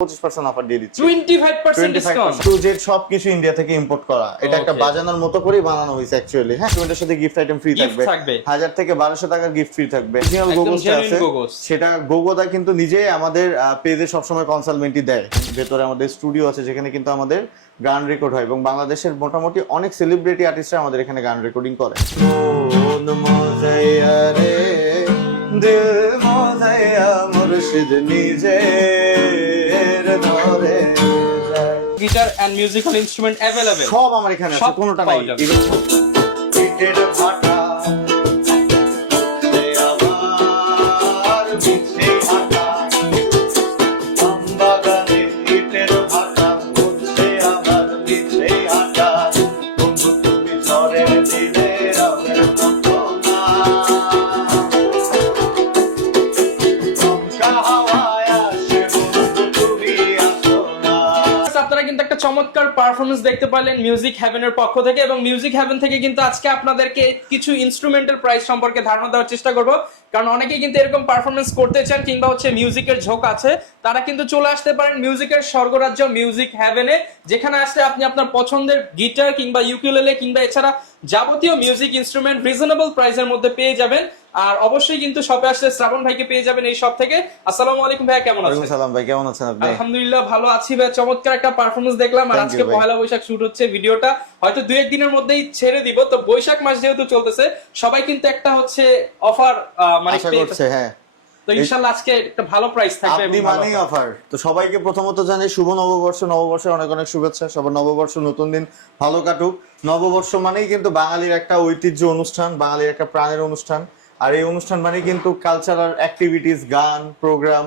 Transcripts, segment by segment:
পঁচিশ percent offer দিয়ে দিচ্ছি। 25% ডিসকাউন্ট টু জেড সবকিছু ইন্ডিয়া থেকে ইম্পোর্ট করা। এটা একটা বাজানোর মতো করেই বানানো হয়েছে অ্যাকচুয়ালি হ্যাঁ সাথে গিফট আইটেম ফ্রি থাকবে। থেকে বারোশো টাকার গিফট ফ্রি থাকবে। অরিজিনাল একদম আছে। সেটা গোগোদা কিন্তু নিজে আমাদের পেজে সবসময় কনসালমেন্টই দেয়। ভেতরে আমাদের স্টুডিও আছে যেখানে কিন্তু আমাদের গান রেকর্ড হয়। এবং বাংলাদেশের মোটামুটি অনেক সেলিব্রিটি আর্টিস্টরা আমাদের এখানে গান রেকর্ডিং করে। মজাইয়া রে দিল মজাইয়া মুর্শিদ নিজের ধরে যায়। Guitar and musical instrument available সব আমার এখানে আছে সব কোনোটা নাই পাওয়া যাবে। Even ইটের ভাটা, পারফরমেন্স দেখতে পারলেন মিউজিক হ্যাভেনের পক্ষ থেকে এবং মিউজিক হ্যাভেন থেকে কিন্তু আজকে আপনাদেরকে কিছু ইনস্ট্রুমেন্টাল প্রাইস সম্পর্কে ধারণা দেওয়ার চেষ্টা করব। কারণ অনেকে কিন্তু এরকম পারফরমেন্স করতে চান কিংবা হচ্ছে মিউজিকের ঝোঁক আছে, তারা কিন্তু চলে আসতে পারেন মিউজিকের স্বর্গরাজ্য মিউজিক হ্যাভেনে যেখানে আসলে আপনি আপনার পছন্দের গিটার কিংবা ইউকিউলেলে কিংবা এছাড়া যাবতীয় মিউজিক ইনস্ট্রুমেন্ট রিজনেবল প্রাইসের মধ্যে পেয়ে যাবেন। আর অবশ্যই কিন্তু শপে আসলে শ্রাবণ ভাইকে পেয়ে যাবেন এই শপ থেকে। আসসালামু আলাইকুম ভাইয়া কেমন আছেন? সালাম ভাই কেমন আছেন আপনি? আলহামদুলিল্লাহ ভালো আছি ভাই চমৎকার একটা পারফরমেন্স দেখলাম। আর আজকে পয়লা বৈশাখ শুট হচ্ছে ভিডিওটা। হয়তো দুই একদিনের মধ্যেই ছেড়ে দিব। তো বৈশাখ মাস যেহেতু চলতেছে সবাই কিন্তু একটা হচ্ছে অফার মানে হ্যাঁ। তো ইনশাআল্লাহ আজকে একটা ভালো প্রাইস থাকবে আপনি মানেই অফার তো সবাইকে প্রথমত জানাই শুভ নববর্ষ নববর্ষের অনেক অনেক শুভেচ্ছা সবার নববর্ষ নতুন দিন ভালো কাটুক। নববর্ষ মানেই কিন্তু বাঙালির একটা ঐতিহ্য অনুষ্ঠান বাঙালির একটা প্রাণের অনুষ্ঠান। আর এই অনুষ্ঠান মানেই কিন্তু কালচারাল অ্যাক্টিভিটিস গান প্রোগ্রাম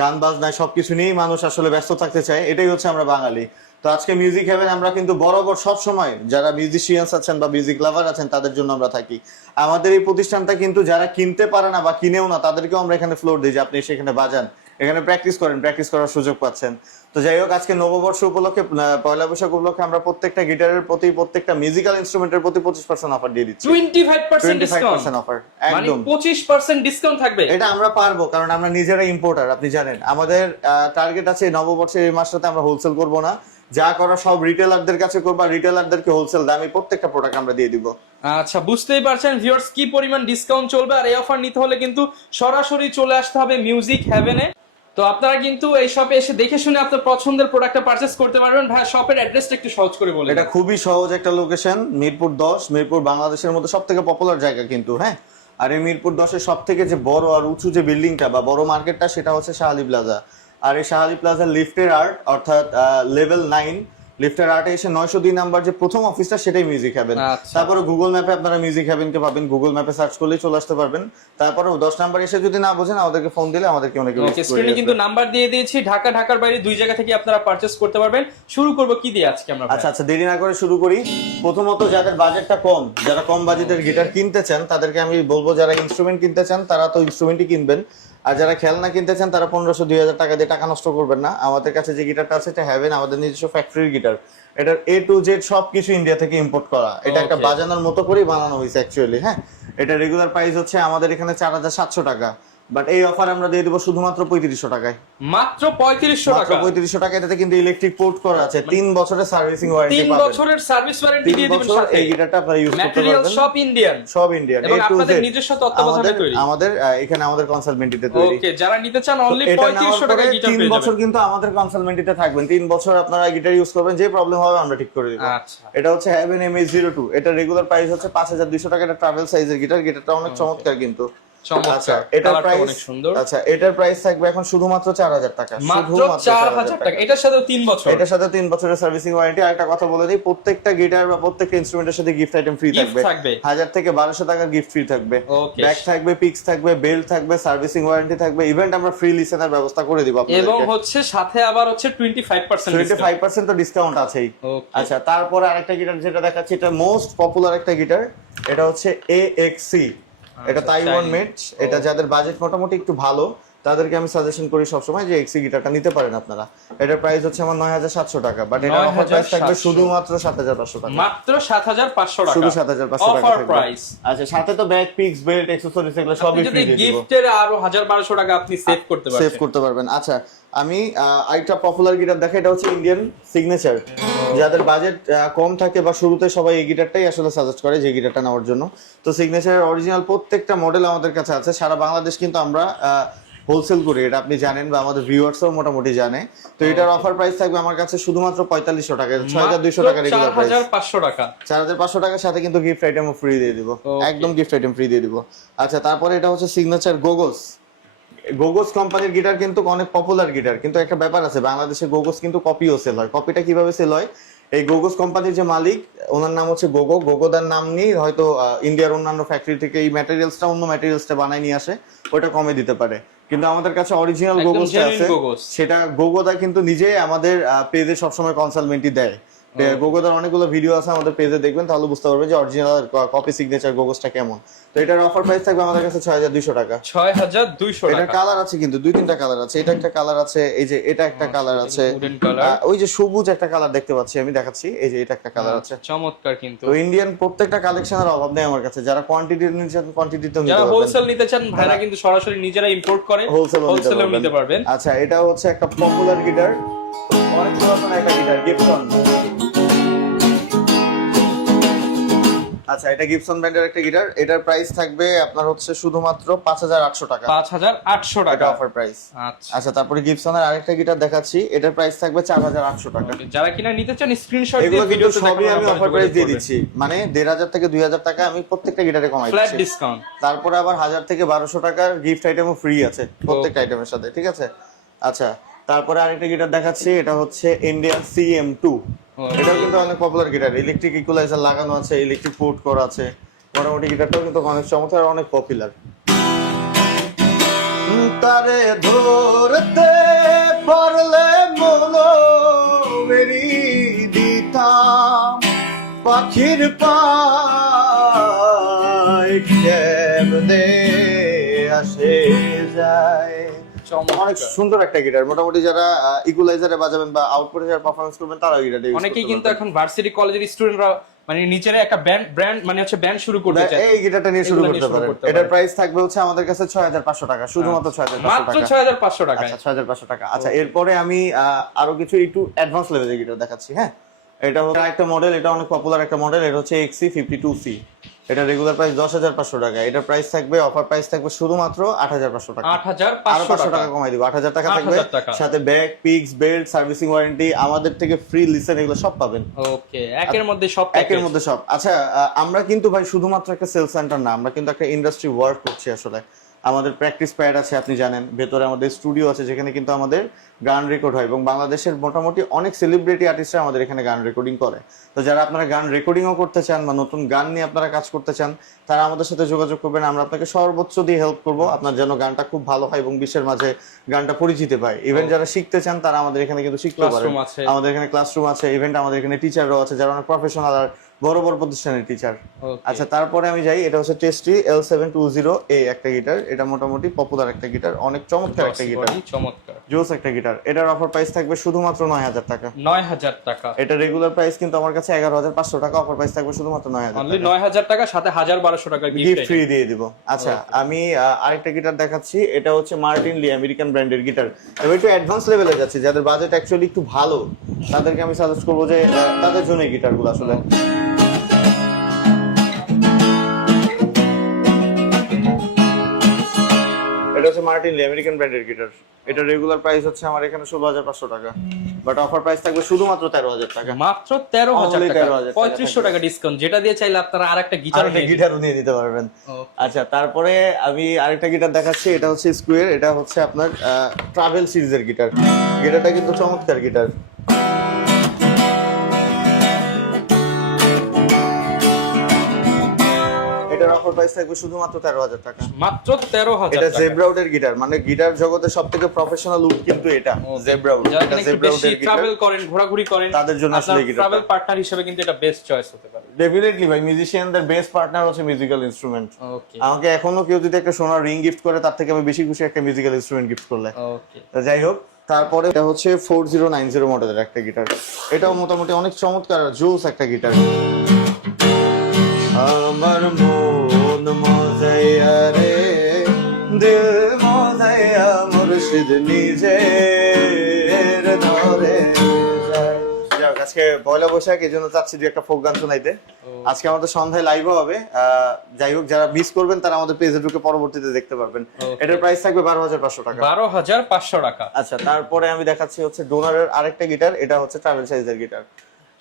গান বাজনায় সবকিছু নিয়েই মানুষ আসলে ব্যস্ত থাকতে চায়। এটাই হচ্ছে আমরা বাঙালি। তো আজকে মিউজিক হেভেন আমরা কিন্তু বরাবর সব সময় যারা মিউজিশিয়ানস আছেন বা মিউজিক লাভার আছেন তাদের জন্য আমরা থাকি। আমাদের এই প্রতিষ্ঠানটা কিন্তু যারা কিনতে পারে না বা কিনেও না তাদেরকেও আমরা এখানে ফ্লোর দিই যে আপনি সেখানে বাজান। এখানে প্র্যাকটিস করেন প্র্যাকটিস করার সুযোগ পাচ্ছেন। তো যাই হোক আজকে নববর্ষ উপলক্ষে পয়লা বৈশাখ উপলক্ষে আমরা প্রত্যেকটা গিটারের প্রতি প্রত্যেকটা মিউজিক্যাল ইনস্ট্রুমেন্টের প্রতি পঁচিশ পার্সেন্ট অফার দিয়ে দিচ্ছি। 25% টোয়েন্টি ফাইভ পার্সেন্ট অফার একদম। 25% ডিসকাউন্ট থাকবে। এটা আমরা পারব কারণ আমরা নিজেরা ইম্পোর্টার আপনি জানেন। আমাদের টার্গেট আছে নববর্ষের এই মাসটাতে আমরা হোলসেল করব না। যা করা সব রিটেলারদের কাছে করব রিটেলারদেরকে হোলসেল দামে প্রত্যেকটা প্রোডাক্ট আমরা দিয়ে দিব। আচ্ছা বুঝতেই পারছেন ভিউয়ার্স কি পরিমাণ ডিসকাউন্ট চলবে আর এই অফার নিতে হলে কিন্তু সরাসরি চলে আসতে হবে মিউজিক হ্যাভেনে তো আপনারা কিন্তু এই শপে এসে দেখে শুনে আপনার পছন্দের প্রোডাক্টটা পারচেস করতে পারবেন। ভাই শপের অ্যাড্রেসটা একটু সহজ করে বলেন এটা খুবই সহজ একটা লোকেশন মিরপুর দশ। মিরপুর বাংলাদেশের মধ্যে সব থেকে পপুলার জায়গা কিন্তু হ্যাঁ? আর এই মিরপুর দশের সব থেকে যে বড় আর উঁচু যে বিল্ডিংটা বা বড় মার্কেটটা সেটা হচ্ছে শাহালি প্লাজা। আর এই শাহালি প্লাজার লিফটের আর্ট অর্থাৎ লেভেল নাইন লিফটের আর্টে এসে নয়শো দুই নাম্বার যে প্রথম অফিসটা সেটাই মিউজিক হ্যাভেন আচ্ছা। তারপরে গুগল ম্যাপে আপনারা মিউজিক হ্যাভেনকে পাবেন গুগল ম্যাপে সার্চ করলেই চলে আসতে পারবেন। তারপরে দশ নাম্বার এসে যদি না বোঝেন আমাদেরকে ফোন দিলে আমাদেরকে অনেকে স্ক্রিনে কিন্তু নাম্বার দিয়ে দিয়েছি ঢাকা ঢাকার বাইরে দুই জায়গা থেকে আপনারা পারচেস করতে পারবেন। শুরু করব কি দিয়ে আজকে আমরা আচ্ছা আচ্ছা দেরি না করে শুরু করি। প্রথমত যাদের বাজেটটা কম যারা কম বাজেটের গিটার কিনতে চান তাদেরকে আমি বলব যারা ইনস্ট্রুমেন্ট কিনতে চান তারা তো ইনস্ট্রুমেন্টই কিনবেন। আর যারা খেলনা কিনতে চান তারা পনেরোশো দুই হাজার টাকা দিয়ে টাকা নষ্ট করবেন না। আমাদের কাছে যে গিটারটা আছে এটা হ্যাভেন আমাদের নিজস্ব ফ্যাক্টরির গিটার। এটার এ টু জেড সব কিছু ইন্ডিয়া থেকে ইম্পোর্ট করা। এটা একটা বাজানোর মতো করেই বানানো হয়েছে অ্যাকচুয়ালি হ্যাঁ? এটা রেগুলার প্রাইস হচ্ছে আমাদের এখানে চার হাজার সাতশো টাকা। বাট এই অফার আমরা দিয়ে দেবো শুধুমাত্র পঁয়ত্রিশশো টাকায়। মাত্র পঁয়ত্রিশশো টাকা। পঁয়ত্রিশশো টাকা এটাতে কিন্তু ইলেকট্রিক পোর্ট করা আছে। তিন বছরের সার্ভিসিং ওয়ারেন্টি তিন বছরের সার্ভিস ওয়ারেন্টি দিয়ে দিবেন বছর সাথে। এই গিটারটা আপনারা ইউজ করতে পারবেন। সব ইন্ডিয়ান সব ইন্ডিয়ান এবং আপনাদের নিজস্ব তত্ত্বাবধানে তৈরি। আমাদের এখানে আমাদের তৈরি। ওকে যারা নিতে চান অনলি টাকা গিটার তিন বছর কিন্তু আমাদের কনসালমেন্টিতে থাকবেন। তিন বছর আপনারা গিটার ইউজ করবেন যে প্রবলেম হবে আমরা ঠিক করে দিব। আচ্ছা। এটা হচ্ছে Haven M H zero two এটা রেগুলার প্রাইস হচ্ছে পাঁচ হাজার দুইশো টাকা। এটা ট্রাভেল সাইজের গিটার গিটারটা অনেক চমৎকার কিন্তু। চমৎকার। আচ্ছা প্রাইস অনেক সুন্দর। আচ্ছা এটার প্রাইস থাকবে এখন শুধুমাত্র টাকা। মাত্র 4,000 টাকা। এটার সাথে তিন বছর। এটার সাথে তিন বছরের সার্ভিসিং ওয়ারেন্টি আর একটা কথা বলে দিই প্রত্যেকটা গিটার বা প্রত্যেকটা ইনস্ট্রুমেন্টের সাথে গিফট আইটেম ফ্রি থাকবে। থেকে টাকার গিফট ফ্রি থাকবে. ব্যাগ থাকবে পিক্স থাকবে বেল্ট থাকবে সার্ভিসিং ওয়ারেন্টি থাকবে। ইভেন্ট আমরা ফ্রি লিসেনের ব্যবস্থা করে দিব এবং হচ্ছে সাথে আবার হচ্ছে twenty five percent twenty five percent তো ডিসকাউন্ট আছেই। আচ্ছা তারপরে আরেকটা গিটার যেটা দেখাচ্ছি এটা মোস্ট পপুলার একটা গিটার এটা হচ্ছে এ এক্স সি এটা আচ্ছা, তাইওয়ান Chinese. মেড এটা যাদের বাজেট মোটামুটি একটু ভালো তাদেরকে আমি সাজেশন করি সবসময় যে এক্সি গিটারটা নিতে পারেন আপনারা। এটার প্রাইস হচ্ছে আমার নয় হাজার সাতশো টাকা বাট এটা অফার প্রাইস থাকবে শুধুমাত্র সাত হাজার পাঁচশো টাকা। মাত্র সাত হাজার পাঁচশো টাকা। শুধু সাত হাজার পাঁচশো টাকা অফার প্রাইস আচ্ছা সাথে তো ব্যাগ পিক্স বেল্ট এক্সেসরিজ এগুলো সবই ফ্রি দিয়ে গিফটের আরও হাজার বারোশো টাকা আপনি সেভ করতে সেভ করতে পারবেন। আচ্ছা আমি আরেকটা পপুলার গিটার দেখে এটা হচ্ছে ইন্ডিয়ান সিগনেচার যাদের বাজেট কম থাকে বা শুরুতে সবাই এই গিটারটাই আসলে সাজেস্ট করে যে গিটারটা নেওয়ার জন্য। তো সিগনেচারের অরিজিনাল প্রত্যেকটা মডেল আমাদের কাছে আছে। সারা বাংলাদেশ কিন্তু আমরা হোলসেল করি এটা আপনি জানেন বা আমাদের ভিউয়ার্সও মোটামুটি জানে। তো এটার অফার প্রাইস থাকবে আমার কাছে শুধুমাত্র পঁয়তাল্লিশশো টাকা ছয় হাজার দুইশো টাকা চার রেগুলার প্রাইস হাজার পাঁচশো টাকা। চার হাজার পাঁচশো টাকার সাথে কিন্তু গিফট আইটেমও ফ্রি দিয়ে দিব। একদম গিফট আইটেম ফ্রি দিয়ে দিব। আচ্ছা তারপরে এটা হচ্ছে সিগনেচার গোগোস গোগোস কোম্পানির গিটার কিন্তু অনেক পপুলার গিটার কিন্তু একটা ব্যাপার আছে বাংলাদেশে গোগোস কিন্তু কপিও সেল হয়। কপিটা কীভাবে সেল হয়? এই গোগোস কোম্পানির যে মালিক ওনার নাম হচ্ছে গোগো গোগোদার নাম নিয়ে হয়তো ইন্ডিয়ার অন্যান্য ফ্যাক্টরি থেকে এই ম্যাটেরিয়ালসটা অন্য ম্যাটেরিয়ালসটা বানায় নিয়ে আসে ওটা কমে দিতে পারে। কিন্তু আমাদের কাছে অরিজিনাল গোগোসটা আছে। সেটা গোগোদা কিন্তু নিজে আমাদের পেজে সবসময় কনসালমেন্টই দেয়। গোগোদার অনেকগুলো ভিডিও আছে আমাদের পেজে দেখবেন তাহলে বুঝতে পারবেন যে অরিজিনাল কপি সিগনেচার গোগোসটা কেমন। তো এটার অফার প্রাইস থাকবে আমাদের কাছে ছয় হাজার দুইশো টাকা। ছয় হাজার দুইশো এটার কালার আছে কিন্তু দুই তিনটা কালার আছে। এটা একটা কালার আছে এই যে এটা একটা কালার আছে। ওই যে সবুজ একটা কালার দেখতে পাচ্ছি আমি দেখাচ্ছি। এই যে এটা একটা কালার আছে। চমৎকার কিন্তু। তো ইন্ডিয়ান প্রত্যেকটা কালেকশনের অভাব নেই আমার কাছে। যারা কোয়ান্টিটি নিচ্ছেন কোয়ান্টিটিতে নিতে যারা পারবেন। হোলসেল নিতে চান ভাইরা কিন্তু সরাসরি নিজেরা ইম্পোর্ট করে হোলসেল নিতে পারবেন। আচ্ছা এটা হচ্ছে একটা পপুলার গিটার অনেক পুরাতন একটা গিটার গিপসন আচ্ছা এটা গিপসন ব্র্যান্ডের একটা গিটার। এটার প্রাইস থাকবে আপনার হচ্ছে শুধুমাত্র পাঁচ হাজার আটশো টাকা। পাঁচ হাজার আটশো এটা টাকা। অফার প্রাইস আচ্ছা। আচ্ছা তারপরে গিপসনের আরেকটা গিটার দেখাচ্ছি। এটার প্রাইস থাকবে চার হাজার আটশো টাকা। যারা কিনা নিতে চান স্ক্রিনশট দিয়ে কিন্তু সবই আমি অফার প্রাইস দিয়ে দিচ্ছি। মানে দেড় হাজার থেকে দুই হাজার টাকা আমি প্রত্যেকটা গিটারে কমাই ফ্ল্যাট ডিসকাউন্ট তারপরে আবার হাজার থেকে বারোশো টাকার গিফট আইটেমও ফ্রি আছে প্রত্যেকটা আইটেমের সাথে ঠিক আছে? আচ্ছা তারপরে আরেকটা গিটার দেখাচ্ছি এটা হচ্ছে ইন্ডিয়ান সিএম টু এটাও কিন্তু অনেক পপুলার গিটার ইলেকট্রিক ইকুয়ালাইজার লাগানো আছে ইলেকট্রিক পোর্ট করা আছে, মোটামুটি গিটারটাও কিন্তু অনেক চমৎকার অনেক পপুলার তারে ধরতে পারলে মনো মেরি দিতাম পাখির পায় আসে যায়। অনেক সুন্দর একটা গিটার। মোটামুটি যারা ইকুয়ালাইজারে বাজাবেন বা আউটপুটে যারা পারফরমেন্স করবেন তারা গিটারটা অনেকেই কিন্তু এখন ভার্সিটি কলেজের স্টুডেন্টরা মানে নিজেরা একটা ব্যান্ড ব্র্যান্ড মানে হচ্ছে ব্যান্ড শুরু করতে চায়। এই গিটারটা নিয়ে শুরু করতে পারেন। এটার প্রাইস থাকবে হচ্ছে আমাদের কাছে ছয় হাজার পাঁচশো টাকা শুধুমাত্র ছয় হাজার পাঁচশো মাত্র টাকা। হাজার পাঁচশো আচ্ছা ছয় হাজার পাঁচশো টাকা। আচ্ছা এরপরে আমি আরও কিছু একটু অ্যাডভান্স লেভেলের গিটার দেখাচ্ছি হ্যাঁ? এটা হচ্ছে একটা মডেল এটা অনেক পপুলার একটা মডেল এটা হচ্ছে এক্সি ফিফটি টু সি এটা রেগুলার প্রাইস দশ হাজার পাঁচশো টাকা। এটা প্রাইস থাকবে অফার প্রাইস থাকবে শুধুমাত্র আট হাজার পাঁচশো টাকা। আট হাজার পাঁচশো টাকা। কমাই দিব। আট হাজার টাকা 8,000 থাকবে সাথে bag picks belt servicing warranty আমাদের থেকে ফ্রি লিসেন এগুলো সব পাবেন। ওকে একের মধ্যে সব একের মধ্যে সব। আচ্ছা আমরা কিন্তু ভাই শুধুমাত্র একটা সেলস সেন্টার না আমরা কিন্তু একটা ইন্ডাস্ট্রি ওয়ার্ক করছি আসলে। আমাদের প্র্যাকটিস প্যাড আছে আপনি জানেন। ভেতরে আমাদের স্টুডিও আছে যেখানে কিন্তু আমাদের গান রেকর্ড হয় এবং বাংলাদেশের মোটামুটি অনেক সেলিব্রিটি আর্টিস্টরা আমাদের এখানে গান রেকর্ডিং করে। তো যারা আপনারা গান রেকর্ডিংও করতে চান বা নতুন গান নিয়ে আপনারা কাজ করতে চান তারা আমাদের সাথে যোগাযোগ করবেন। আমরা আপনাকে সর্বোচ্চ দিয়ে হেল্প করব। আপনার যেন গানটা খুব ভালো হয় এবং বিশ্বের মাঝে গানটা পরিচিতি পায়। ইভেন যারা শিখতে চান তারা আমাদের এখানে কিন্তু শিখতে পারে আমাদের এখানে ক্লাসরুম আছে ইভেন্ট আমাদের এখানে টিচারও আছে যারা অনেক প্রফেশনাল আর বড় বড় প্রতিষ্ঠানের টিচার আচ্ছা তারপরে আমি যাই এটা হচ্ছে tasty L seven two zero A একটা গিটার এটা মোটামুটি পপুলার একটা গিটার অনেক চমৎকার একটা গিটার চমৎকার। জোস একটা গিটার। এটার অফার প্রাইস থাকবে শুধুমাত্র নয় হাজার টাকা। নয় হাজার টাকা। এটা রেগুলার প্রাইস কিন্তু আমার কাছে এগারো হাজার পাঁচশো টাকা অফার প্রাইস থাকবে শুধুমাত্র নয় হাজার নয় হাজার টাকা সাথে হাজার বারোশো টাকার গিফট ফ্রি দিয়ে দিব। আচ্ছা আমি আরেকটা গিটার দেখাচ্ছি। এটা হচ্ছে মার্টিন লি আমেরিকান ব্র্যান্ডের গিটার আমি একটু অ্যাডভান্স লেভেলে যাচ্ছি। যাদের বাজেট অ্যাকচুয়ালি একটু ভালো তাদেরকে আমি সাজেস্ট করব যে তাদের জন্য গিটারগুলো আসলে। এটা হচ্ছে মার্টিন লি আমেরিকান ব্র্যান্ডের গিটার। এটা রেগুলার প্রাইস হচ্ছে আমার এখানে ষোলো হাজার পাঁচশো টাকা। বাট অফার প্রাইস থাকবে শুধুমাত্র তেরো হাজার টাকা। মাত্র তেরো হাজার টাকা। 13,000 টাকা পঁয়ত্রিশশো টাকা ডিসকাউন্ট যেটা দিয়ে চাইলে আপনারা আর একটা গিটার আরেকটা গিটারও নিয়ে দিতে পারবেন। আচ্ছা তারপরে আমি আরেকটা গিটার দেখাচ্ছি। এটা হচ্ছে স্কোয়ার এটা হচ্ছে আপনার ট্রাভেল সিরিজের গিটার। গিটারটা কিন্তু চমৎকার গিটার। অফার প্রাইস থাকবে শুধুমাত্র তেরো হাজার টাকা। মাত্র তেরো হাজার এটা জেব্রাউডের গিটার মানে গিটার জগতের সব থেকে প্রফেশনাল কিন্তু এটা জেব্রাউড এটা জেব্রাউডের গিটার ট্রাভেল করেন ঘোরাঘুরি করেন তাদের জন্য আসলে এই গিটারটা। ট্রাভেল পার্টনার হিসেবে কিন্তু এটা বেস্ট চয়েস হতে পারে। ডেফিনেটলি ভাই মিউজিশিয়ানদের বেস্ট পার্টনার হচ্ছে মিউজিক্যাল ইনস্ট্রুমেন্ট আমাকে এখনও কেউ যদি একটা সোনার রিং গিফট করে তার থেকে আমি বেশি খুশি একটা মিউজিক্যাল ইনস্ট্রুমেন্ট গিফট করলে। যাই হোক তারপরে এটা হচ্ছে ফোর জিরো নাইন জিরো মডেলের একটা গিটার এটাও মোটামুটি অনেক চমৎকার জোস একটা গিটার আমার মন রে। দিল মজাইয়া মুর্শিদ নিজের ধরে আজকে পয়লা বৈশাখ এই জন্য চাচ্ছি যে একটা ফোক গান শোনাইতে। আজকে আমাদের সন্ধ্যায় লাইভও হবে। আহ, যাই হোক যারা মিস করবেন তারা আমাদের পেজে ঢুকে পরবর্তীতে দেখতে পারবেন। এটার প্রাইস থাকবে বারো হাজার পাঁচশো টাকা। বারো হাজার পাঁচশো টাকা। আচ্ছা তারপরে আমি দেখাচ্ছি হচ্ছে ডোনারের আরেকটা গিটার এটা হচ্ছে ট্রাভেল সাইজের গিটার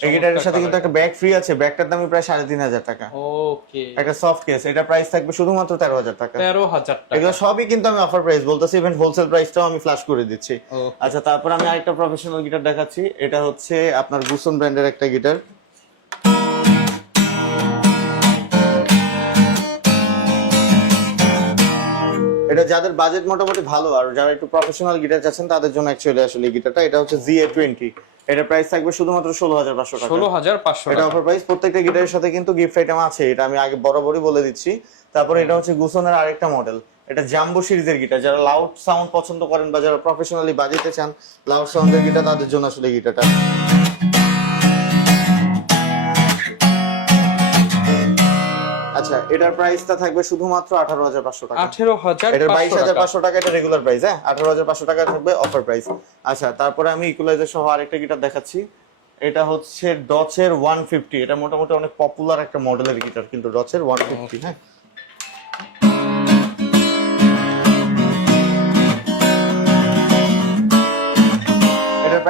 এই গিটারের সাথে কিন্তু একটা ব্যাগ ফ্রি আছে ব্যাগটার দামই প্রায় সাড়ে তিন হাজার টাকা। ওকে একটা সফট কেস এটা প্রাইস থাকবে শুধুমাত্র তেরো হাজার টাকা। তেরো হাজার টাকা। এগুলো সবই কিন্তু আমি অফার প্রাইস বলতেছি ইভেন হোলসেল প্রাইসটাও আমি ফ্ল্যাশ করে দিচ্ছি। আচ্ছা তারপর আমি আরেকটা প্রফেশনাল গিটার দেখাচ্ছি এটা হচ্ছে আপনার গুসন ব্র্যান্ডের একটা গিটার এটা যাদের বাজেট মোটামুটি ভালো আর যারা একটু প্রফেশনাল গিটার চাচ্ছেন তাদের জন্য অ্যাকচুয়ালি আসলে গিটারটা এটা হচ্ছে জি এ টোয়েন্টি এটার প্রাইস থাকবে শুধুমাত্র ষোলো হাজার পাঁচশো টাকা। ষোলো হাজার পাঁচশো এটা অফার প্রাইস প্রত্যেকটা গিটারের সাথে কিন্তু গিফট আইটেম আছে এটা আমি আগে বরাবরই বলে দিচ্ছি। তারপরে এটা হচ্ছে গুসনের আরেকটা মডেল এটা জাম্বো সিরিজের গিটার যারা লাউড সাউন্ড পছন্দ করেন বা যারা প্রফেশনালি বাজাতে চান লাউড সাউন্ডের গিটার তাদের জন্য আসলে গিটারটা আচ্ছা এটার প্রাইসটা থাকবে শুধুমাত্র আঠারো হাজার পাঁচশো টাকা। আঠেরো হাজার এটার বাইশ পাঁচশো টাকা। এটা রেগুলার প্রাইস হ্যাঁ? আঠারো হাজার পাঁচশো টাকা থাকবে অফার প্রাইস আচ্ছা তারপরে আমি ইকুলাইজার সহ আরেকটা গিটার দেখাচ্ছি। এটা হচ্ছে ডচের ওয়ান ফিফটি এটা মোটামুটি অনেক পপুলার একটা মডেলের গিটার কিন্তু ডচের ওয়ান ফিফটি হ্যাঁ?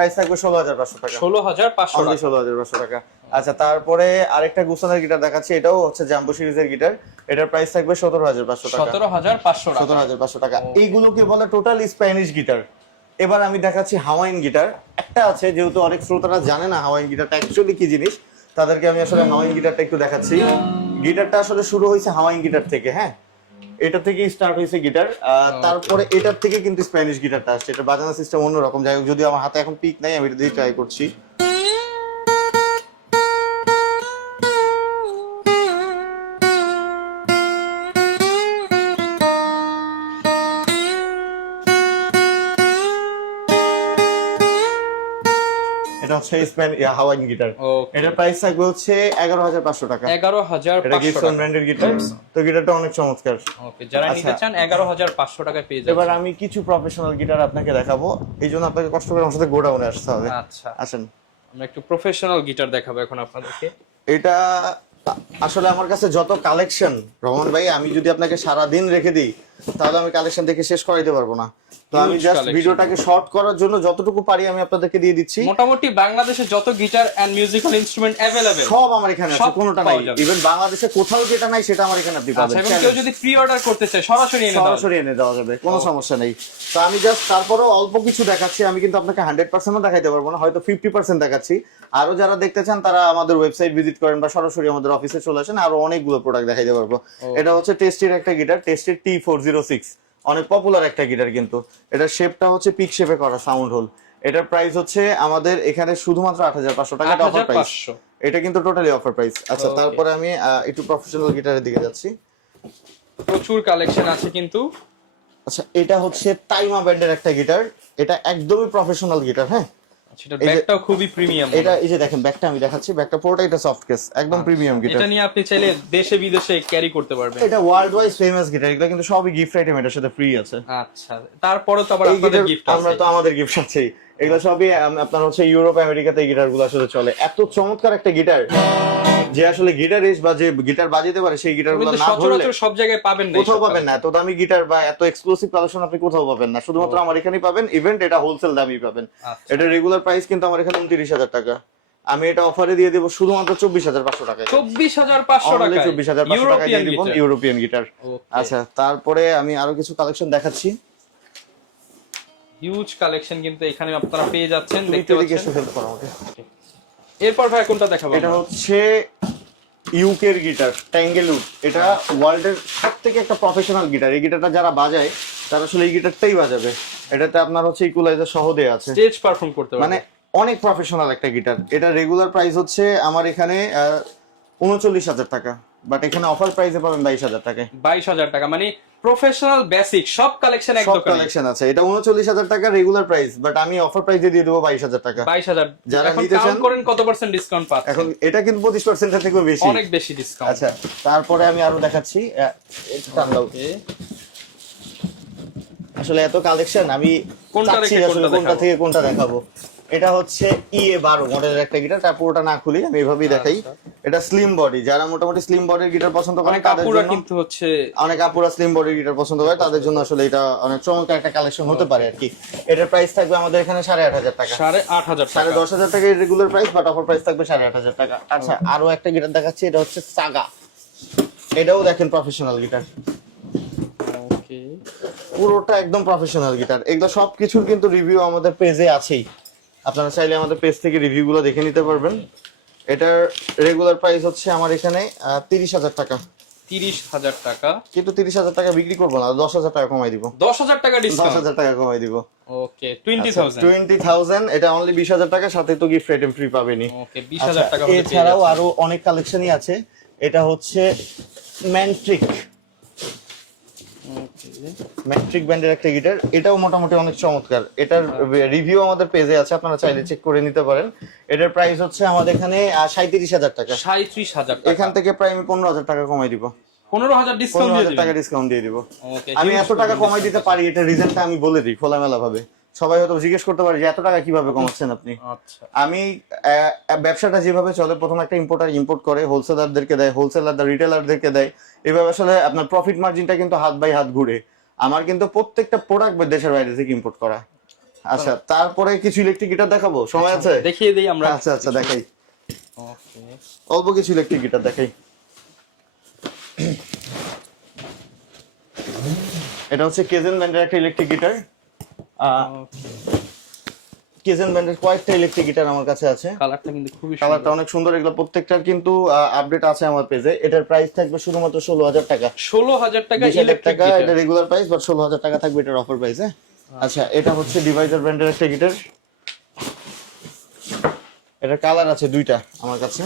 প্রাইস থাকবে ষোলো হাজার পাঁচশো টাকা। ষোলো হাজার পাঁচশো ষোলো হাজার পাঁচশো টাকা। আচ্ছা তারপরে আরেকটা গুসানের গিটার দেখাচ্ছি এটাও হচ্ছে জাম্বো সিরিজের গিটার। এটার প্রাইস থাকবে সতেরো হাজার পাঁচশো টাকা। সতেরো হাজার পাঁচশো সতেরো হাজার পাঁচশো টাকা। এইগুলোকে বলে টোটাল স্প্যানিশ গিটার এবার আমি দেখাচ্ছি হাওয়াইন গিটার একটা আছে যেহেতু অনেক শ্রোতারা জানে না হাওয়াইন গিটারটা অ্যাকচুয়ালি কি জিনিস তাদেরকে আমি আসলে হাওয়াইন গিটারটা একটু দেখাচ্ছি। গিটারটা আসলে শুরু হয়েছে হাওয়াইন গিটার থেকে হ্যাঁ? এটা থেকে স্টার্ট হয়েছে গিটার তারপরে এটার থেকে কিন্তু স্প্যানিশ গিটারটা আসছে। এটা বাজানোর সিস্টেম অন্যরকম। যাই হোক যদি আমার হাতে এখন পিক নাই আমি এটা দিয়ে ট্রাই করছি। স্প্যান হাওয়াইন গিটার এটার প্রাইস থাকবে হচ্ছে এগারো হাজার পাঁচশো টাকা। এগারো হাজার এটা ব্র্যান্ডের গিটার তো গিটারটা অনেক চমৎকার। ওকে যারা আচ্ছা। নিতে চান এগারো হাজার পাঁচশো টাকায় পেয়ে এবার আমি কিছু প্রফেশনাল গিটার আপনাকে দেখাবো এই জন্য আপনাকে কষ্ট করে আমার সাথে গোডাউনে আসতে হবে। আচ্ছা। আসেন। আমরা একটু প্রফেশনাল গিটার দেখাবো এখন আপনাদেরকে। এটা আসলে আমার কাছে যত কালেকশন রহমান ভাই আমি যদি আপনাকে সারা দিন রেখে দিই তাহলে আমি কালেকশন দেখে শেষ করাইতে পারব না। তো আমি জাস্ট ভিডিওটাকে শর্ট করার জন্য যতটুকু পারি আমি আপনাদেরকে দিয়ে দিচ্ছি। মোটামুটি বাংলাদেশে যত guitar and musical instrument available সব আমার এখানে আছে কোনোটা নাই। ইভেন বাংলাদেশে কোথাও যেটা নাই সেটা আমার এখানে আপনি আচ্ছা পাবেন এবং কেউ যদি প্রি অর্ডার করতে চায় সরাসরি এনে যাবে। সরাসরি এনে দেওয়া যাবে কোনো সমস্যা নেই। তো আমি জাস্ট তারপরেও অল্প কিছু দেখাচ্ছি আমি কিন্তু আপনাকে হান্ড্রেড পার্সেন্টও দেখাইতে পারব না হয়তো ফিফটি পার্সেন্ট দেখাচ্ছি। আরও যারা দেখতে চান তারা আমাদের ওয়েবসাইট ভিজিট করেন বা সরাসরি আমাদের অফিসে চলে আসেন আরও অনেকগুলো প্রোডাক্ট দেখাইতে পারব। এটা হচ্ছে টেস্টির একটা গিটার টেস্টির টি জিরো সিক্স অনেক পপুলার একটা গিটার কিন্তু। এটার শেপটা হচ্ছে পিক শেপে করা সাউন্ড হোল এটার প্রাইস হচ্ছে আমাদের এখানে শুধুমাত্র আট হাজার পাঁচশো টাকা অফার প্রাইস এটা কিন্তু টোটালি অফার প্রাইস আচ্ছা তারপরে আমি একটু প্রফেশনাল গিটারের দিকে যাচ্ছি। প্রচুর কালেকশন আছে কিন্তু। আচ্ছা এটা হচ্ছে টাইমা ব্যান্ডের একটা গিটার এটা একদমই প্রফেশনাল গিটার হ্যাঁ? সেটা এই ব্যাগটাও খুবই প্রিমিয়াম এটা এই যে দেখেন আমি দেখাচ্ছি। পুরোটা এটা সফট কেস একদম প্রিমিয়াম গিটার এটা নিয়ে আপনি চাইলে দেশে বিদেশে ক্যারি করতে পারবেন। এটা ওয়ার্ল্ড ওয়াইজ ফেমাস গিটার এগুলো কিন্তু সবই গিফট আইটেম এটার সাথে ফ্রি আছে। আচ্ছা তারপরে তো আবার আপনাদের গিফট আমরা তো আমাদের গিফট আছেই। এগুলো সবই আপনার হচ্ছে ইউরোপ আমেরিকাতে এই গিটারগুলো আসলে চলে। এত চমৎকার একটা গিটার যে আসলে গিটার গিটারিস্ট বা যে গিটার বাজাতে পারে সেই গিটারগুলো না ধরলে সব জায়গায় পাবেন না কোথাও পাবেন না। এত দামি গিটার বা এত এক্সক্লুসিভ কালেকশন আপনি কোথাও পাবেন না। শুধুমাত্র আমার এখানেই পাবেন ইভেন্ট এটা হোলসেল দামই পাবেন। আচ্ছা। এটা রেগুলার প্রাইস কিন্তু আমার এখানে উনত্রিশ হাজার টাকা। আমি এটা অফারে দিয়ে দেবো শুধুমাত্র চব্বিশ হাজার পাঁচশো টাকা চব্বিশ হাজার পাঁচশো টাকা চব্বিশ হাজার পাঁচশো টাকা দিয়ে দিব ইউরোপিয়ান গিটার আচ্ছা তারপরে আমি আরও কিছু কালেকশন দেখাচ্ছি। হিউজ কালেকশন কিন্তু এখানে আপনারা পেয়ে যাচ্ছেন দেখতে পাচ্ছেন। এরপর ভাই কোনটা দেখাবো এটা? হচ্ছে ইউকের গিটার ট্যাঙ্গেলুড এটা ওয়ার্ল্ডের সব থেকে একটা প্রফেশনাল গিটার এই গিটারটা যারা বাজায় তারা আসলে এই গিটারটাই বাজাবে। এটাতে আপনার হচ্ছে ইকুলাইজার সহ দেয়া আছে। স্টেজ পারফর্ম করতে মানে অনেক প্রফেশনাল একটা গিটার এটা রেগুলার প্রাইস হচ্ছে আমার এখানে উনচল্লিশ হাজার টাকা। বাট এখানে অফার প্রাইসে পাবেন বাইশ হাজার টাকায়। বাইশ হাজার টাকা মানে প্রফেশনাল বেসিক সব কালেকশন এক সব দোকানে। কালেকশন আছে। এটা উনচল্লিশ হাজার টাকা রেগুলার প্রাইস বাট আমি অফার প্রাইসে দিয়ে দেবো বাইশ হাজার টাকা। বাইশ হাজার। যারা নিতে চান- করেন কত পার্সেন্ট ডিসকাউন্ট পাচ্ছেন? এখন এটা কিন্তু পঁচিশ পার্সেন্টের থেকে বেশি। অনেক বেশি ডিসকাউন্ট আচ্ছা তারপরে আমি আরও দেখাচ্ছি। এটা টান দাও। আসলে এত কালেকশন আমি কোনটা থেকে কোনটা দেখাবো। এটা হচ্ছে ইএ বারো মডেলের একটা গিটার তার পুরোটা না খুলি আমি এভাবেই দেখাই। এটা স্লিম বডি যারা মোটামুটি স্লিম বডির গিটার পছন্দ করে তাদের জন্য কিন্তু হচ্ছে অনেক আপুরা স্লিম বডির গিটার পছন্দ করে তাদের জন্য আসলে এটা অনেক চমৎকার একটা কালেকশন হতে পারে আর কি। এটার প্রাইস থাকবে আমাদের এখানে সাড়ে আট হাজার টাকা। সাড়ে আট হাজার সাড়ে টাকা। দশ হাজার টাকা regular price but offer price থাকবে সাড়ে আট হাজার টাকা। আচ্ছা আরও একটা গিটার দেখাচ্ছি এটা হচ্ছে সাগা এটাও দেখেন প্রফেশনাল গিটার ওকে পুরোটা একদম প্রফেশনাল গিটার এগুলো সবকিছুর কিন্তু রিভিউ আমাদের পেজে আছেই। আপনারা চাইলে আমাদের পেজ থেকে রিভিউ গুলো দেখে নিতে পারবেন। এটার রেগুলার প্রাইস হচ্ছে আমার এখানে তিরিশ হাজার টাকা। তিরিশ হাজার টাকা। কিন্তু তিরিশ হাজার টাকা বিক্রি করব না দশ হাজার টাকা কমাই দিব। দশ হাজার টাকা দশ হাজার টাকা কমাই দিব। Okay twenty thousand twenty thousand এটা অনলি বিশ হাজার টাকা সাথে তো গিফট আইটেম ফ্রি পাবেনি ওকে বিশ হাজার টাকা আচ্ছা, এছাড়াও আরও অনেক কালেকশনই আছে। এটা হচ্ছে ম্যান্ট্রিক ম্যাট্রিক ব্যান্ডের একটা গিটার এটাও মোটামুটি অনেক চমৎকার। এটার রিভিউ আমাদের পেজে আছে আপনারা চাইলে চেক করে নিতে পারেন। এটার প্রাইস হচ্ছে আমাদের এখানে সাঁত্রিশ হাজার টাকা। সাঁত্রিশ হাজার এখান থেকে প্রায় আমি পনেরো হাজার টাকা কমাই দিব। পনেরো হাজার ডিসকাউন্ট টাকা ডিসকাউন্ট দিয়ে দিব। ওকে আমি এত টাকা কমাই দিতে পারি এটা রিজনটা আমি বলে দিই খোলামেলা ভাবে সবাই হয়তো জিজ্ঞেস করতে পারে যে এত টাকা কীভাবে কমাচ্ছেন আপনি? আচ্ছা। আমি ব্যবসাটা যেভাবে চলে প্রথম একটা ইম্পোর্টার ইম্পোর্ট করে হোলসেলারদেরকে দেয় হোলসেলার রিটেলারদেরকে দেয়। এভাবে আসলে আপনার প্রফিট মার্জিনটা কিন্তু হাত বাই হাত ঘুরে। আমার কিন্তু প্রত্যেকটা প্রোডাক্ট দেশের বাইরে থেকে ইম্পোর্ট করা। আচ্ছা তারপরে কিছু ইলেকট্রিক গিটার দেখাবো? সময় আছে? দেখিয়ে দিই আমরা। আচ্ছা আচ্ছা দেখাই। ওকে। অল্প কিছু ইলেকট্রিক গিটার দেখাই। এটা হচ্ছে কেজেন ব্যান্ডের একটা ইলেকট্রিক গিটার কেজেন ব্যান্ডের কয়েকটা ইলেকট্রিক গিটার আমার কাছে আছে। কালারটা কিন্তু খুবই কালারটা অনেক সুন্দর এগুলো প্রত্যেকটার কিন্তু আপডেট আছে আমার পেজে এটার প্রাইস থাকবে শুধুমাত্র ষোলো হাজার টাকা। ষোলো হাজার টাকা ইলেকট্রিক টাকা এটা রেগুলার প্রাইস বাট ষোলো হাজার টাকা থাকবে এটার অফার প্রাইস হ্যাঁ আচ্ছা। এটা হচ্ছে ডিভাইজার ব্র্যান্ডের একটা গিটার এটার কালার আছে দুইটা আমার কাছে।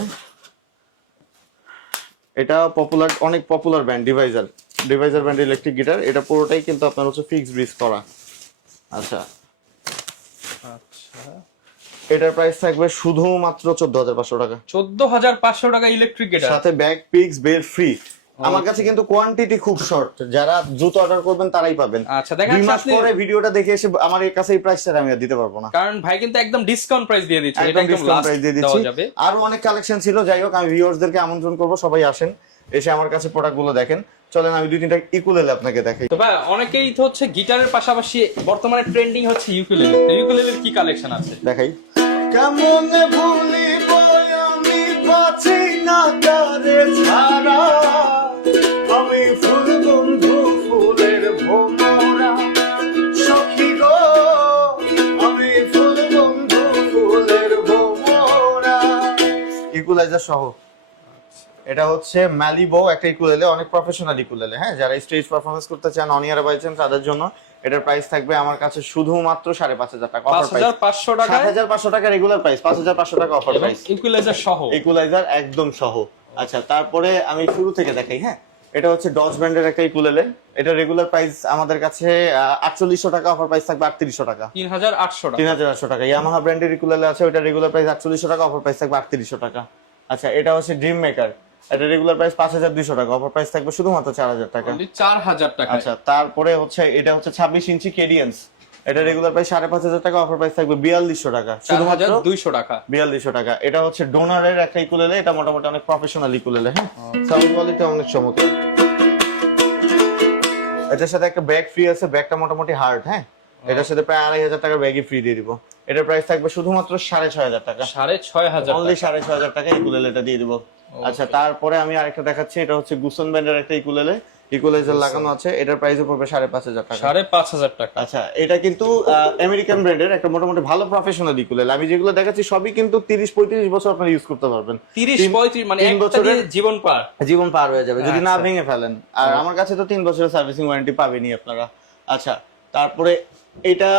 এটা পপুলার অনেক পপুলার ব্র্যান্ড ডিভাইজার ডিভাইজার ব্র্যান্ডের ইলেকট্রিক গিটার এটা পুরোটাই কিন্তু আপনার হচ্ছে ফিক্স ব্রিজ করা। আচ্ছা আচ্ছা। এটার প্রাইস থাকবে শুধুমাত্র চোদ্দ হাজার পাঁচশো টাকা। চোদ্দ হাজার পাঁচশো টাকা ইলেকট্রিক গিটার সাথে ব্যাগ পিক্স বেল ফ্রি আমার কাছে কিন্তু কোয়ান্টিটি খুব শর্ট যারা দ্রুত অর্ডার করবেন তারাই পাবেন। আচ্ছা দেখা দুই মাস পরে ভিডিওটা দেখে এসে আমার এই কাছে এই প্রাইসটা আমি আর দিতে পারব না। কারণ ভাই কিন্তু একদম ডিসকাউন্ট প্রাইস দিয়ে দিচ্ছে। এটা একদম ডিসকাউন্ট প্রাইস দিয়ে দিচ্ছি। আরও অনেক কালেকশন ছিল। যাই হোক আমি ভিউয়ার্সদেরকে আমন্ত্রণ করব। সবাই আসেন এসে আমার কাছে প্রোডাক্টগুলো দেখেন। চলেন আমি দুই তিনটা ইকুলেলে আপনাকে দেখাই। তো ভাই অনেকেই তো হচ্ছে গিটারের পাশাপাশি বর্তমানে ট্রেন্ডিং হচ্ছে ইউকুলেলে তো ইউকুলেলের কি কালেকশন আছে? দেখাই। কেমন ভুলিব আমি বাঁচি না তারে ছাড়া? আমি ফুল বন্ধু ফুলের ভোমরা সখী গো। আমি ফুল বন্ধু ফুলের ভোমরা। ইকুলাইজার সহ। এটা হচ্ছে ম্যালিবো একটা ইকুলেলে অনেক প্রফেশনাল ইকুলেলে হ্যাঁ? যারা স্টেজ পারফরমেন্স করতে চান অনিয়ারা পাইছেন তাদের জন্য এটার প্রাইস থাকবে আমার কাছে শুধুমাত্র সাড়ে পাঁচ হাজার টাকা পাঁচ অফার প্রাইস হাজার পাঁচশো সাত হাজার পাঁচশো টাকা রেগুলার প্রাইস পাঁচ হাজার পাঁচশো টাকা অফার প্রাইস ইকুইলাইজার সহ? ইকুলাইজার একদম সহ। আচ্ছা তারপরে আমি শুরু থেকে দেখাই হ্যাঁ? এটা হচ্ছে ডজ ব্র্যান্ডের একটা ইকুলেলে এটা রেগুলার প্রাইস আমাদের কাছে আটচল্লিশশো টাকা অফার প্রাইস থাকবে আটত্রিশশো টাকা। তিন হাজার আটশো টাকা। তিন হাজার আটশো টাকা। ইয়ামাহা ব্র্যান্ডের ইকুলেলে আছে ওটা রেগুলার প্রাইস আটচল্লিশশো টাকা অফার প্রাইস থাকবে আটত্রিশশো টাকা। আচ্ছা এটা হচ্ছে ড্রিম মেকার এটা রেগুলার প্রাইস পাঁচ হাজার দুইশো টাকা অফার প্রাইস থাকবে শুধুমাত্র চার হাজার টাকা। Only চার হাজার টাকা আচ্ছা তারপরে হচ্ছে এটা হচ্ছে ছাব্বিশ ইঞ্চি কেডিয়েন্স এটা রেগুলার প্রাইস সাড়ে পাঁচ হাজার টাকা অফার প্রাইস থাকবে বিয়াল্লিশশো টাকা। শুধুমাত্র দুইশো টাকা। বিয়াল্লিশশো টাকা। এটা হচ্ছে ডোনারের একটা ইকুলেলে এটা মোটামুটি অনেক প্রফেশনাল ইকুলেলে হ্যাঁ? সাউন্ড কোয়ালিটি অনেক চমৎকার। এটার সাথে একটা ব্যাগ ফ্রি আছে ব্যাগটা মোটামুটি হার্ড হ্যাঁ? এটার সাথে প্রায় আড়াই হাজার টাকার ব্যাগই ফ্রি দিয়ে দিব। এটার প্রাইস থাকবে শুধুমাত্র সাড়ে ছয় হাজার টাকা। সাড়ে ছয় হাজার অনলি সাড়ে ছয় হাজার টাকা ইকুলেলে এটা দিয়ে দিব। আচ্ছা তারপরে আমি আরেকটা দেখাচ্ছি এটা হচ্ছে গুসন ব্যান্ডের একটা ইকুলেলে। ইকুলাইজার লাগানো আছে এটার প্রাইসও পড়বে সাড়ে পাঁচ হাজার টাকা। সাড়ে পাঁচ হাজার টাকা। আচ্ছা এটা কিন্তু আমেরিকান ব্র্যান্ডের একটা মোটামুটি ভালো প্রফেশনাল ইকুলেল। আমি যেগুলো দেখাচ্ছি সবই কিন্তু তিরিশ পঁয়ত্রিশ বছর আপনারা ইউজ করতে পারবেন। তিরিশ পঁয়ত্রিশ মানে তিন বছরের জীবন পার। জীবন পার হয়ে যাবে যদি না আচ্ছা। ভেঙে ফেলেন। আর আমার কাছে তো তিন বছরের সার্ভিসিং ওয়ারেন্টি পাবেনই আপনারা। আচ্ছা তারপরে এটা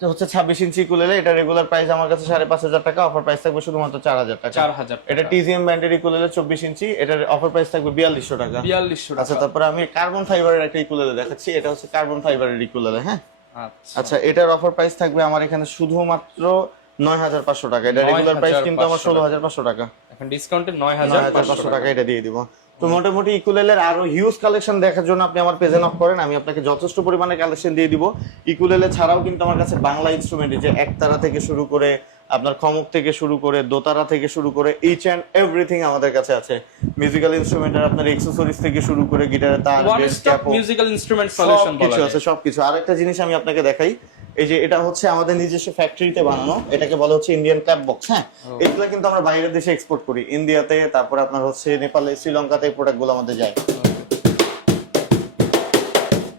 হচ্ছে ছাব্বিশ ইঞ্চি ইকুলেলে এটা রেগুলার প্রাইস আমার কাছে সাড়ে পাঁচ হাজার টাকা অফার প্রাইস থাকবে শুধুমাত্র চার হাজার টাকা। চার হাজার এটা টিজিএম ব্র্যান্ডের ইকুলেলে চব্বিশ ইঞ্চি এটার অফার প্রাইস থাকবে বিয়াল্লিশশো টাকা। বিয়াল্লিশশো আচ্ছা তারপরে আমি কার্বন ফাইবারের একটা ইকুলেলে দেখাচ্ছি এটা হচ্ছে কার্বন ফাইবারের ইকুলেলে হ্যাঁ? আচ্ছা। আচ্ছা এটার অফার প্রাইস থাকবে আমার এখানে শুধুমাত্র নয় হাজার পাঁচশো টাকা। এটা রেগুলার প্রাইস কিন্তু আমার ষোলো হাজার পাঁচশো টাকা। এখন ডিসকাউন্টে নয় হাজার পাঁচশো টাকা। এটা দিয়ে দিব। তো মোটামুটি ইকুলেলের আরও হিউজ কালেকশন দেখার জন্য আপনি আমার পেজে নক করেন আমি আপনাকে যথেষ্ট পরিমাণে কালেকশন দিয়ে দিব। ইকুলেলে ছাড়াও কিন্তু আমার কাছে বাংলা ইনস্ট্রুমেন্ট যে একতারা থেকে শুরু করে আপনার খমক থেকে শুরু করে দোতারা থেকে শুরু করে ইচ অ্যান্ড এভরিথিং আমাদের কাছে আছে। মিউজিক্যাল ইনস্ট্রুমেন্টের আপনার এক্সেসরিজ থেকে শুরু করে গিটারের তার মিউজিক্যাল ইনস্ট্রুমেন্ট সলিউশন যায় আছে সবকিছু। আরেকটা জিনিস আমি আপনাকে দেখাই এই যে এটা হচ্ছে আমাদের নিজস্ব ফ্যাক্টরিতে বানানো। এটাকে বলা হচ্ছে ইন্ডিয়ান ক্যাপ বক্স হ্যাঁ? এগুলো কিন্তু আমরা বাইরের দেশে এক্সপোর্ট করি। ইন্ডিয়াতে তারপরে আপনার হচ্ছে নেপালে শ্রীলঙ্কাতে এই প্রোডাক্টগুলো আমাদের যায়।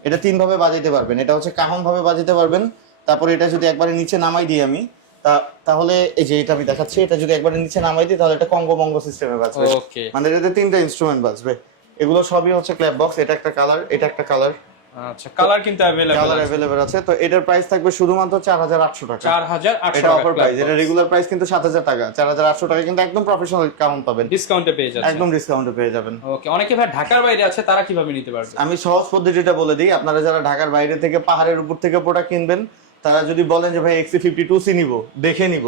এটা তিন ভাবে বাজাইতে পারবেন। এটা হচ্ছে কাহন ভাবে বাজাইতে পারবেন। তারপরে এটা যদি একবারে নিচে নামাই দিই আমি তা- তাহলে এই যে এটা আমি দেখাচ্ছি এটা যদি একবারে নিচে নামাই দিই তাহলে এটা কঙ্গো বঙ্গ সিস্টেমে বাজবে মানে এটাতে তিনটা ইনস্ট্রুমেন্ট বাজবে এগুলো সবই হচ্ছে ক্ল্যাপ বক্স এটা একটা কালার এটা একটা কালার আচ্ছা কালার কিন্তু অ্যাভেলেবল কালার অ্যাভেলেবল আছে। তো এটার প্রাইস থাকবে শুধুমাত্র চার হাজার আটশো টাকা। চার হাজার আটশো এটা অফার প্রাইস এটা রেগুলার প্রাইস কিন্তু সাত হাজার টাকা। চার হাজার আটশো টাকা কিন্তু একদম প্রফেশনাল কাউন্ট পাবেন। ডিসকাউন্টে পেয়ে যাচ্ছে একদম ডিসকাউন্টে পেয়ে যাবেন। ওকে অনেকে ভাই ঢাকার বাইরে আছে তারা কীভাবে নিতে পারবে? আমি সহজ পদ্ধতিটা বলে দিই। আপনারা যারা ঢাকার বাইরে থেকে পাহাড়ের উপর থেকে প্রোডাক্ট কিনবেন তারা যদি বলেন যে ভাই এক্সি ফিফটি টু সি নিবো দেখে নিব।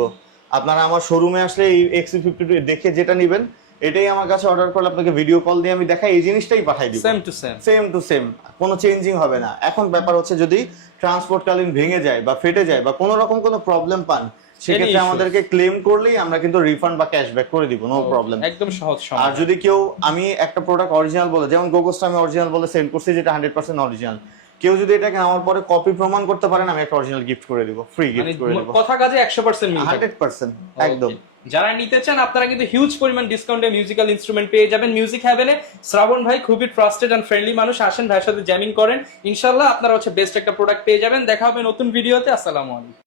আপনারা আমার শোরুমে আসলে এই এক্সি ফিফটি টু দেখে যেটা নিবেন এটাই আমার কাছে অর্ডার করলে আপনাকে ভিডিও কল দিয়ে আমি দেখাই এই জিনিসটাই পাঠাই দিব। Same to same same to same কোনো চেঞ্জিং হবে না। এখন ব্যাপার হচ্ছে যদি ট্রান্সপোর্টকালীন ভেঙে যায় বা ফেটে যায় বা কোনো রকম কোনো প্রবলেম পান সেক্ষেত্রে আমাদেরকে ক্লেম করলেই আমরা কিন্তু রিফান্ড বা ক্যাশব্যাক করে দিব নো প্রবলেম একদম সহজ আর যদি কেউ আমি একটা প্রোডাক্ট অরিজিনাল বলে যেমন গোগোসটা আমি অরিজিনাল বলে সেন্ড করছি যেটা হান্ড্রেড পার্সেন্ট অরিজিনাল কেউ যদি এটাকে আমার পরে কপি প্রমাণ করতে পারেন আমি একটা অরিজিনাল গিফট করে দিব ফ্রি মানে গিফট করে দিব। কথা কাজে একশো পার্সেন্ট মিল থাকে। হান্ড্রেড পার্সেন্ট একদম। Okay. যারা নিতে চান, আপনারা কিন্তু হিউজ পরিমাণ ডিসকাউন্টে মিউজিক্যাল ইনস্ট্রুমেন্ট পেয়ে যাবেন। মিউজিক হ্যাভেনে শ্রাবণ ভাই খুবই ট্রাস্টেড অ্যান্ড ফ্রেন্ডলি মানুষ। আসেন, ভাইয়ের সাথে জ্যামিং করেন। ইনশাল্লাহ আপনারা হচ্ছে বেস্ট একটা প্রোডাক্ট পেয়ে যাবেন। দেখা হবে নতুন ভিডিওতে আসসালামু আলাইকুম।